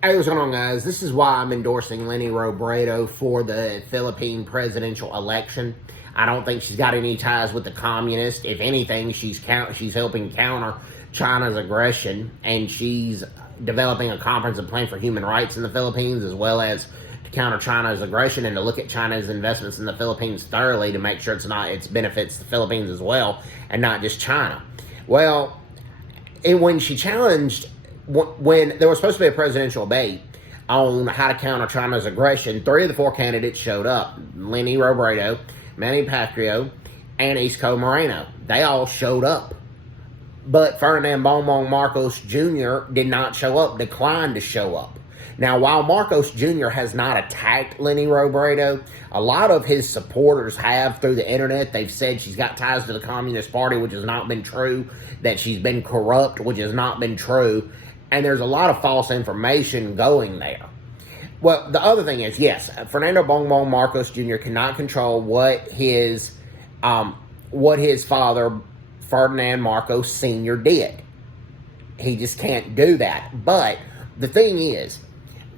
Hey, what's going on, guys? This is why I'm endorsing Leni Robredo for the Philippine presidential election. I don't think she's got any ties with the communists. If anything, she's helping counter China's aggression, and she's developing a comprehensive plan for human rights in the Philippines, as well as to counter China's aggression and to look at China's investments in the Philippines thoroughly to make sure it benefits the Philippines as well, and not just China. Well, when she challenged, when there was supposed to be a presidential debate on how to counter China's aggression, 3 of the 4 candidates showed up. Leni Robredo, Manny Pacquiao, and Isko Moreno. They all showed up. But Ferdinand Bongbong Marcos Jr. did not show up, declined to show up. Now, while Marcos Jr. has not attacked Leni Robredo, a lot of his supporters have through the internet. They've said she's got ties to the Communist Party, which has not been true, that she's been corrupt, which has not been true, and there's a lot of false information going there. Well, the other thing is, yes, Fernando Bongbong Marcos Jr. cannot control what his father, Ferdinand Marcos Sr. did. He just can't do that. But the thing is,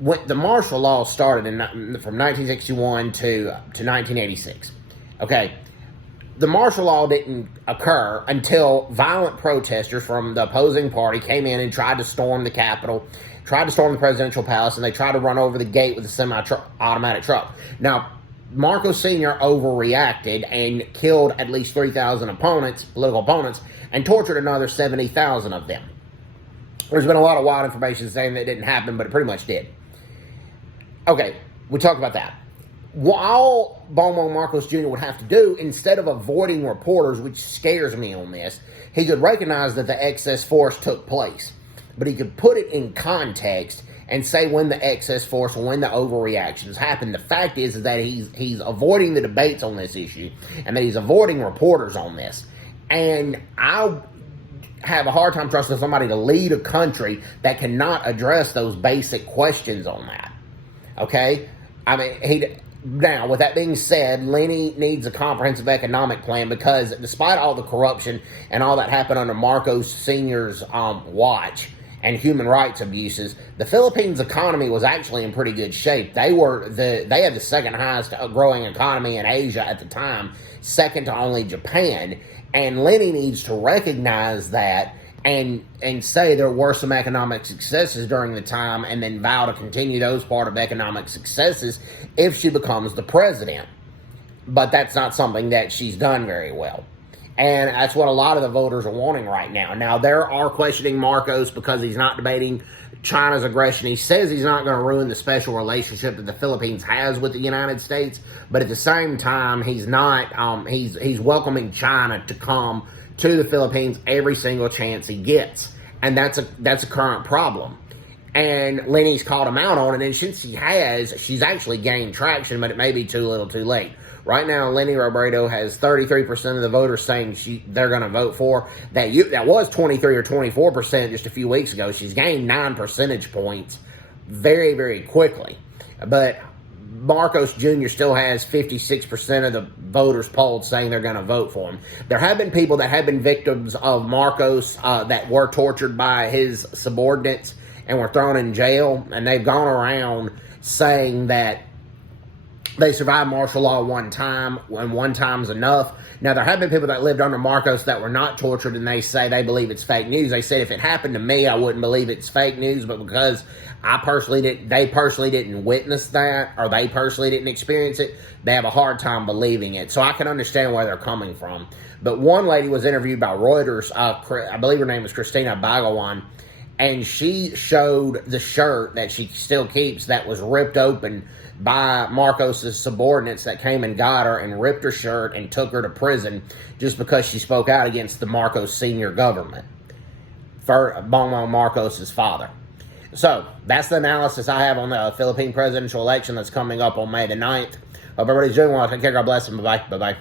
when the martial law started from 1961 to 1986, okay, the martial law didn't occur until violent protesters from the opposing party came in and tried to storm the Capitol, tried to storm the presidential palace, and they tried to run over the gate with a semi-automatic truck. Now, Marcos Sr. overreacted and killed at least 3,000 political opponents, and tortured another 70,000 of them. There's been a lot of wild information saying that didn't happen, but it pretty much did. Okay, we talked about that. All Bongbong Marcos Jr. would have to do, instead of avoiding reporters, which scares me on this, he could recognize that the excess force took place. But he could put it in context and say when the excess force or when the overreactions happened. The fact is that he's avoiding the debates on this issue, and that he's avoiding reporters on this. And I have a hard time trusting somebody to lead a country that cannot address those basic questions on that. Okay? I mean, now, with that being said, Leni needs a comprehensive economic plan, because despite all the corruption and all that happened under Marcos Sr.'s watch and human rights abuses, the Philippines economy was actually in pretty good shape. They had the second highest growing economy in Asia at the time, second to only Japan. And Leni needs to recognize that and say there were some economic successes during the time, and then vow to continue those part of economic successes if she becomes the president. But that's not something that she's done very well. And that's what a lot of the voters are wanting right now. Now, there are questioning Marcos because he's not debating China's aggression. He says he's not going to ruin the special relationship that the Philippines has with the United States, but at the same time, he's not. He's welcoming China to come to the Philippines every single chance he gets, and that's a current problem. And Leni's called him out on it, and since she's actually gained traction, but it may be too little too late. Right now, Leni Robredo has 33% of the voters saying they're going to vote for. That was 23 or 24% just a few weeks ago. She's gained 9 percentage points very, very quickly. But Marcos Jr. still has 56% of the voters polled saying they're going to vote for him. There have been people that have been victims of Marcos that were tortured by his subordinates and were thrown in jail, and they've gone around saying that they survived martial law one time, and one time's enough. Now, there have been people that lived under Marcos that were not tortured, and they say they believe it's fake news. They said if it happened to me, I wouldn't believe it's fake news, but because they personally didn't witness that, or they personally didn't experience it, they have a hard time believing it. So I can understand where they're coming from. But one lady was interviewed by Reuters, I believe her name was Christina Bagawan, and she showed the shirt that she still keeps that was ripped open by Marcos' subordinates that came and got her and ripped her shirt and took her to prison just because she spoke out against the Marcos Sr. government, for Bongbong Marcos' father. So, that's the analysis I have on the Philippine presidential election that's coming up on May the 9th. Hope everybody's doing well. Take care. God bless, and bye-bye. Bye-bye.